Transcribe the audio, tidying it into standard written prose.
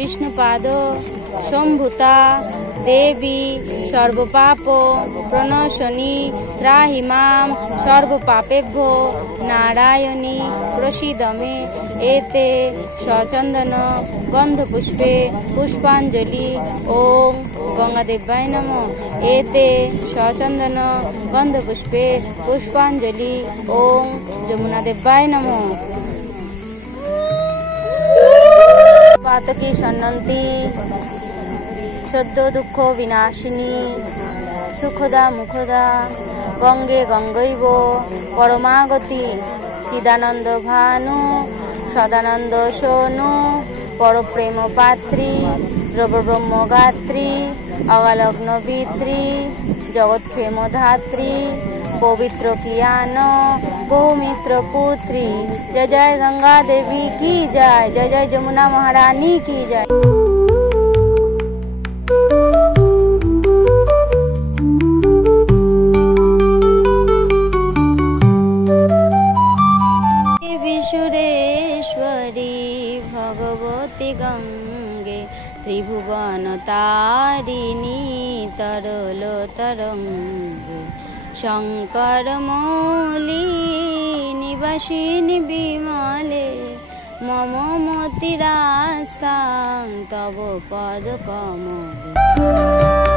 विष्णुपाद सम्भूता देवी सर्वपाप प्रणशनी त्राहि मां सर्वपापेभ्यो नारायणी प्रसीद मे। एते सचंदन गंधपुष्पे पुष्पांजलि। ओम गंगादेवाय नमः। एते सचंदन गंधपुष्पे पुष्पांजलि। ओम जमुनादेवाय नमः। पातकी सन्नन्ति सद्यो दुःख विनाशिनी सुखदा मुखदा गंगे गंगैव परमागति चिदानंद भानु सदानंद सोनु परप्रेम पात्री द्रव ब्रह्म गात्री अगालग्न भित्री जगत्क्षेम धात्री पवित्र कियान बहुमित्र पुत्री। जय जय गंगा देवी की जय। जय जय जमुना महारानी की जय। सुरेश्वरी भगवती गंगे त्रिभुवन तारिणी तरल तरंगे शंकर मौली निवासिनी विमले मम मोतिरास्तां तव पद कमले।